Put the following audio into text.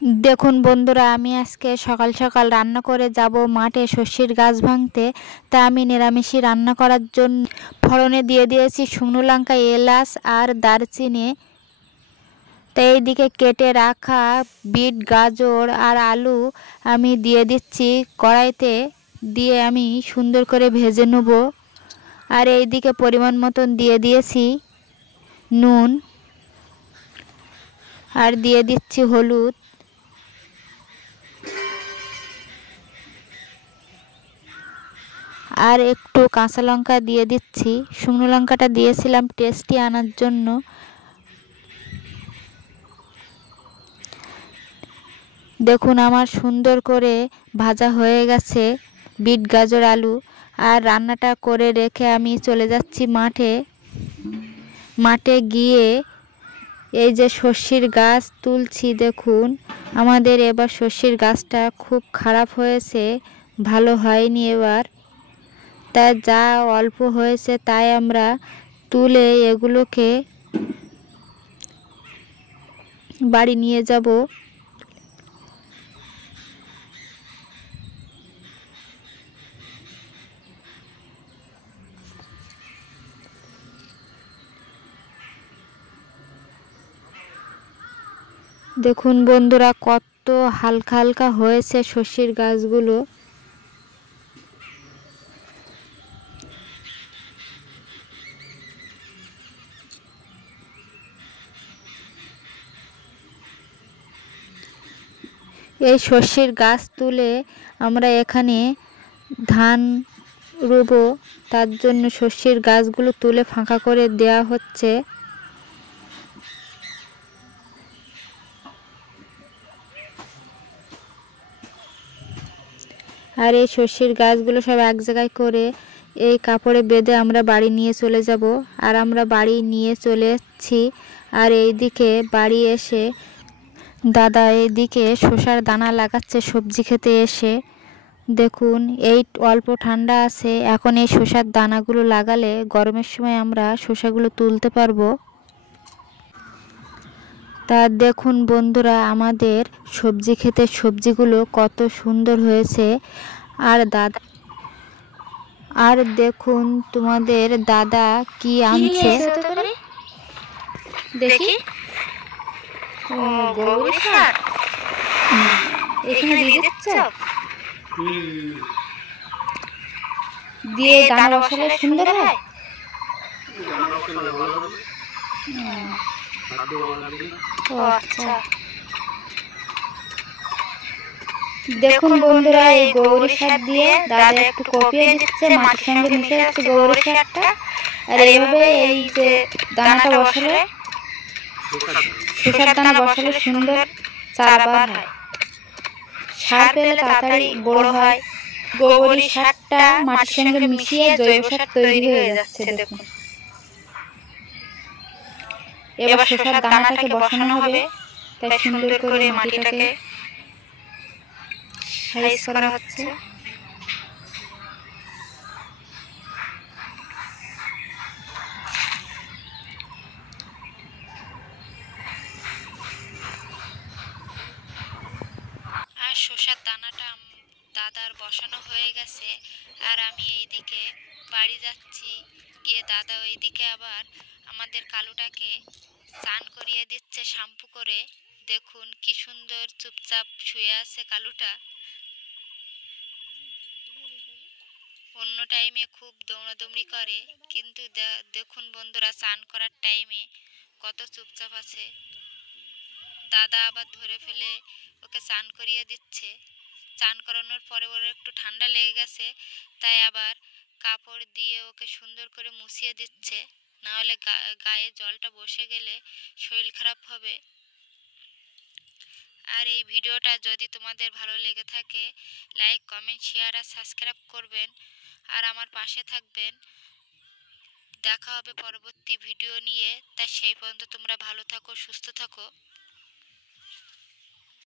দেখুন বন্ধুরা, আমি আজকে সকাল সকাল রান্না করে যাব মাঠে সর্ষের গাছ ভাঙতে। তা আমি নিরামিষই রান্না করার জন্য ফোড়নে দিয়ে দিয়েছি শুকনো লঙ্কা, এলাচ আর দারচিনি। তো এইদিকে কেটে রাখা বিট, গাজর আর আলু আমি দিয়ে দিচ্ছি কড়াইতে, দিয়ে আমি সুন্দর করে ভেজে নেব। আর এইদিকে পরিমাণ মতন দিয়ে দিয়েছি নুন, আর দিয়ে দিচ্ছি হলুদ। আর একটু কাঁচা লঙ্কা দিয়ে দিচ্ছি, শুকনো লঙ্কাটা দিয়েছিলাম টেস্টি আনার জন্য। দেখুন আমার সুন্দর করে ভাজা হয়ে গেছে বিট, গাজর, আলু। আর রান্নাটা করে রেখে আমি চলে যাচ্ছি মাঠে। মাঠে গিয়ে এই যে সর্ষের গাছ তুলছি। দেখুন আমাদের এবার সর্ষের গাছটা খুব খারাপ হয়েছে, ভালো হয়নি এবার। তাই যা অল্প হয়েছে তাই আমরা তুলে এগুলোকে বাড়ি নিয়ে যাব। দেখুন বন্ধুরা, কত হালকা হালকা হয়েছে সর্ষের গাছগুলো। এই সর্ষের গাছ তুলে আমরা এখানে ধান রুব, তার জন্য সর্ষের গাছগুলো তুলে ফাঁকা করে দেওয়া হচ্ছে। আর এই সর্ষের গাছগুলো সব এক জায়গায় করে এই কাপড়ে বেঁধে আমরা বাড়ি নিয়ে চলে যাব। আর আমরা বাড়ি নিয়ে চলে যাচ্ছি। আর এইদিকে বাড়ি এসে দাদা এইদিকে শসার দানা লাগাচ্ছে সবজি খেতে এসে। দেখুন এই অল্প ঠান্ডা আছে, এখন এই শসার দানাগুলো লাগালে গরমের সময় আমরা শসাগুলো তুলতে পারবো। তা দেখুন বন্ধুরা, আমাদের সবজি খেতে সবজিগুলো কত সুন্দর হয়েছে। আর দেখুন তোমাদের দাদা কি আনছে দেখি। ও গৌরী শাক এখানে দিয়ে দিচ্ছ? দিয়ে দানা বসালে সুন্দর হয়। ও আচ্ছা। দেখুন বন্ধুরা, এই গৌরী শাক দিয়ে দাদা একটু কপিয়ে দিচ্ছে, মাটির সঙ্গে মিশে যাচ্ছে গৌরী শাকটা। আর এইভাবে এই যে দানাটা বসালে, শসার দানা বসালে সুন্দর চারা বার হয়। সার পেলে তাড়াতাড়ি বড় হয়। গৌরী শাকটা মাটির সঙ্গে মিশিয়ে জৈব সার তৈরি হয়ে যাচ্ছে। দেখুন এবার শসার দানাটাকে বসানো হবে। তাই সুন্দর করে মাটিটাকে সাইজ করা হচ্ছে। আর শসার দানাটা দাদার বসানো হয়ে গেছে। আর আমি এইদিকে বাড়ি যাচ্ছি, গিয়ে দাদা ওইদিকে আবার আমাদের কালুটাকে স্নান করিয়ে দিচ্ছে শ্যাম্পু করে। দেখুন কি সুন্দর চুপচাপ শুয়ে আছে কালুটা। অন্য টাইমে খুব দৌড়াদৌড়ি করে, কিন্তু দেখুন বন্ধুরা, স্নান করার টাইমে কত চুপচাপ আছে। দাদা আবার ধরে ফেলে ওকে স্নান করিয়ে দিচ্ছে। স্নান করানোর পরে ওর একটু ঠান্ডা লেগে গেছে, তাই আবার কাপড় দিয়ে ওকে সুন্দর করে মুছিয়ে দিচ্ছে, নাহলে গায়ে জলটা বসে গেলে শরীর খারাপ হবে। আর এই ভিডিওটা যদি তোমাদের ভালো লেগে থাকে, লাইক, কমেন্ট, শেয়ার আর সাবস্ক্রাইব করবেন। আর আমার পাশে থাকবেন। দেখা হবে পরবর্তী ভিডিও নিয়ে। তাই সেই পর্যন্ত তোমরা ভালো থাকো, সুস্থ থাকো।